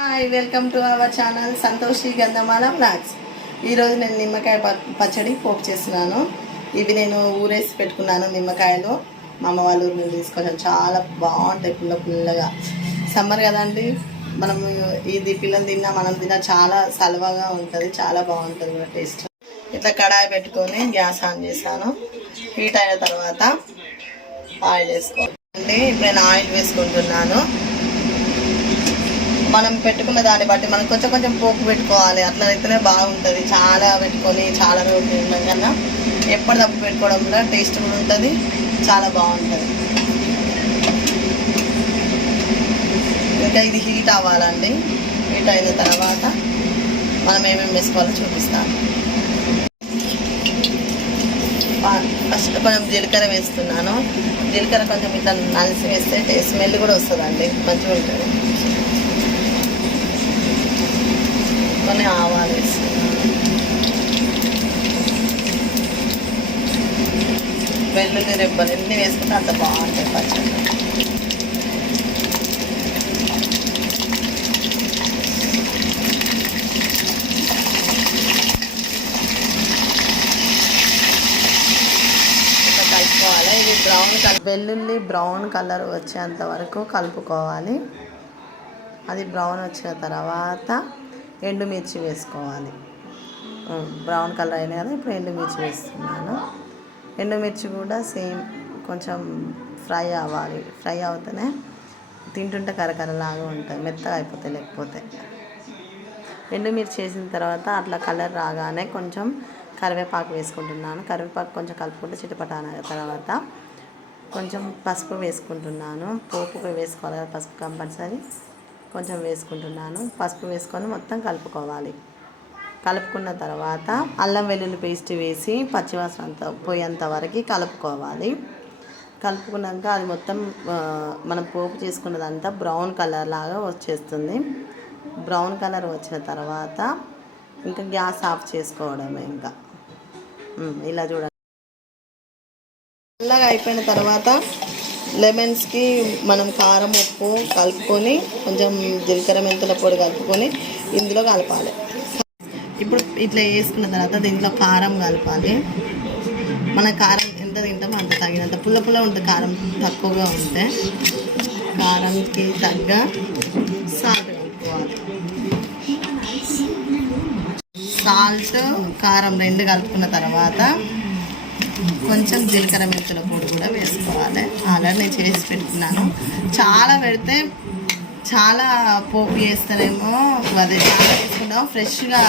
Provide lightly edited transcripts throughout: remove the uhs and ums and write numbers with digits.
Hi, welcome to our channel Santoshi Gandhamala blogs. ఈరోజు నేను నిమ్మకాయ పచ్చడి పోపు చేస్తున్నాను. ఇవి నేను ఊరేసి పెట్టుకున్నాను. నిమ్మకాయలు మా అమ్మ వాళ్ళ ఊరు నుండి తీసుకొచ్చాను. చాలా బాగుంటాయి, పుల్లగా. సమ్మర్ కదండి, మనం ఇది పిల్లలు తిన్నా మనం తిన్నా చాలా సలవాగా ఉంటుంది, చాలా బాగుంటుంది టేస్ట్. ఇట్లా కడాయి పెట్టుకొని గ్యాస్ ఆన్ చేశాను. హీట్ అయిన తర్వాత ఆయిల్ వేసుకోవాలి. ఇప్పుడు నేను ఆయిల్ వేసుకుంటున్నాను. మనం పెట్టుకున్న దాన్ని బట్టి మనం కొంచెం పోపు పెట్టుకోవాలి. అట్లా అయితేనే బాగుంటుంది. చాలా పెట్టుకొని చాలా రోజులు ఉండడం కన్నా ఎప్పటికప్పుడు పెట్టుకోవడం కూడా టేస్ట్ కూడా ఉంటుంది, చాలా బాగుంటుంది. ఇంకా ఇది హీట్ అవ్వాలండి. హీట్ అయిన తర్వాత మనం ఏమేమి వేసుకోవాలో చూపిస్తాను. ఫస్ట్ కొంచెం జీలకర్ర వేస్తున్నాను. జీలకర్ర కొంచెం ఇట్లా నలిసి వేస్తే స్మెల్ కూడా వస్తుందండి, మంచిగా ఉంటుంది. కొన్ని ఆవాలు వేస్తున్నాను. వెల్లుల్లి రెబ్బలు ఎన్ని వేసుకుంటే అంత బాగుంటాయి పచ్చడి. ఇట్లా కలుపుకోవాలి. ఇది వెల్లుల్లి బ్రౌన్ కలర్ వచ్చేంత వరకు కలుపుకోవాలి. అది బ్రౌన్ వచ్చిన తర్వాత ఎండుమిర్చి వేసుకోవాలి. బ్రౌన్ కలర్ అయినా కదా, ఇప్పుడు ఎండుమిర్చి వేస్తున్నాను. ఎండుమిర్చి కూడా సేమ్ కొంచెం ఫ్రై అవ్వాలి. ఫ్రై అవుతూనే తింటుంటే కరకరలాగా ఉంటుంది, మెత్తగా అయిపోతాయి లేకపోతే. ఎండుమిర్చి వేసిన తర్వాత అట్లా కలర్ రాగానే కొంచెం కరివేపాకు వేసుకుంటున్నాను. కరివేపాకు కొంచెం కలుపుకుంటే చిటపటాన తర్వాత కొంచెం పసుపు వేసుకుంటున్నాను. పోపుకు వేసుకోవాలి కదా పసుపు కంపల్సరీ. కొంచెం వేసుకుంటున్నాను. పసుపు వేసుకొని మొత్తం కలుపుకోవాలి. కలుపుకున్న తర్వాత అల్లం వెల్లుల్లి పేస్ట్ వేసి పచ్చివాసన అంతా పోయేంత వరకు కలుపుకోవాలి. కలుపుకున్నాక అది మొత్తం మనం పోపు చేసుకున్నదంతా బ్రౌన్ కలర్ లాగా వచ్చేస్తుంది. బ్రౌన్ కలర్ వచ్చిన తర్వాత ఇంకా గ్యాస్ ఆఫ్ చేసుకోవడమే. ఇంకా ఇలా చూడండి. నల్లగా అయిపోయిన తర్వాత లెమన్స్కి మనం కారం ఉప్పు కలుపుకొని కొంచెం జీలకర్ర మెంతుల పొడి కలుపుకొని ఇందులో కలపాలి. ఇప్పుడు ఇట్లా వేసుకున్న తర్వాత దీంట్లో కారం కలపాలి. మన కారం ఎంత తింటామో అంత తగినంత. పుల్ల ఉంటుంది కారం తక్కువగా ఉంటే. కారంకి తగ్గ సాల్ట్ కలుపుకోవాలి. సాల్ట్ కారం రెండు కలుపుకున్న తర్వాత కొంచెం జీలకర్ర మెంతుల పొడి కూడా వేసుకోవాలి. ఆల్రెడీ నేను చేసి పెట్టుకున్నాను. చాలా పెడితే చాలా పోపు చేస్తేనేమో అదే చాలా వేసుకుంటాం, ఫ్రెష్గా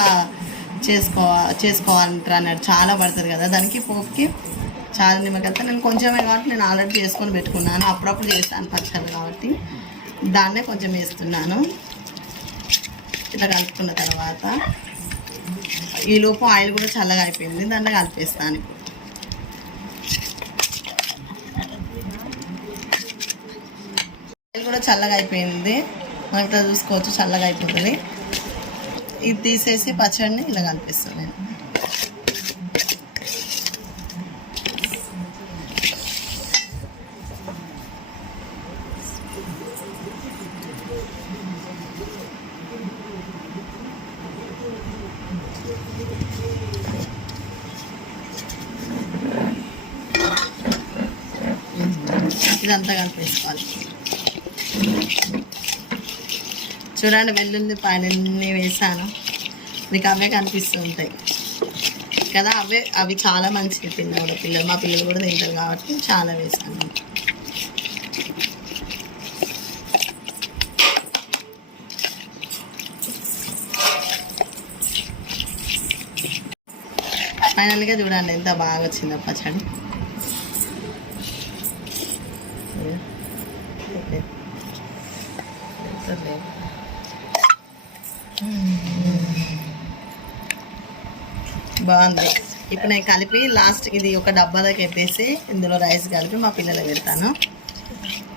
చేసుకోవాలంటారు అన్నట్టు. చాలా పడుతుంది కదా దానికి పోపుకి. చాలా నిమ్మకాయలతో నేను కొంచెమే కాబట్టి నేను ఆల్రెడీ చేసుకొని పెట్టుకున్నాను. అప్పుడప్పుడు చేస్తాను పచ్చళ్ళు కాబట్టి దాన్నే కొంచెం వేస్తున్నాను. ఇట్లా కలుపుకున్న తర్వాత ఈలోపు ఆయిల్ కూడా చల్లగా అయిపోయింది, దాంట్లో కలిపేస్తాను. కూడా చల్లగా అయిపోయింది. మనం ఇట్లా చూసుకోవచ్చు, చల్లగా అయిపోతుంది. ఇది తీసేసి పచ్చడిని ఇలా కలిపిస్తాను నేను. ఇదంతా కలిపేసుకోవాలి. చూడండి, వెల్లుల్లి పాయలన్నీ వేసాను. మీకు అవే కనిపిస్తూ ఉంటాయి కదా. అవి చాలా మంచిది తిన్నాడు పిల్లలు. మా పిల్లలు కూడా తింటారు కాబట్టి చాలా వేసాను. ఫైనల్గా చూడండి ఎంత బాగా వచ్చిందో పచ్చడి. బాగుంది. ఇప్పుడు నేను కలిపి లాస్ట్ ఇది ఒక డబ్బాలోకి ఎత్తేసి ఇందులో రైస్ కలిపి మా పిల్లలకు పెడతాను.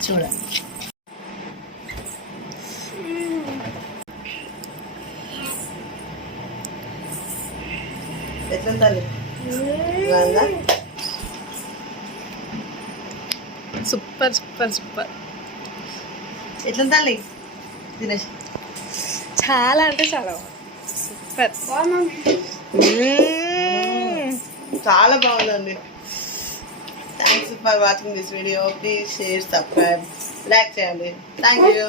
చూడండి. Super super super. ఎట్లా తల్లి తినేసి చాలా అంటే చాలా సూపర్. చాలా బాగుందండి. Thanks for watching this video. Please share, subscribe, like చేయండి. Thank you.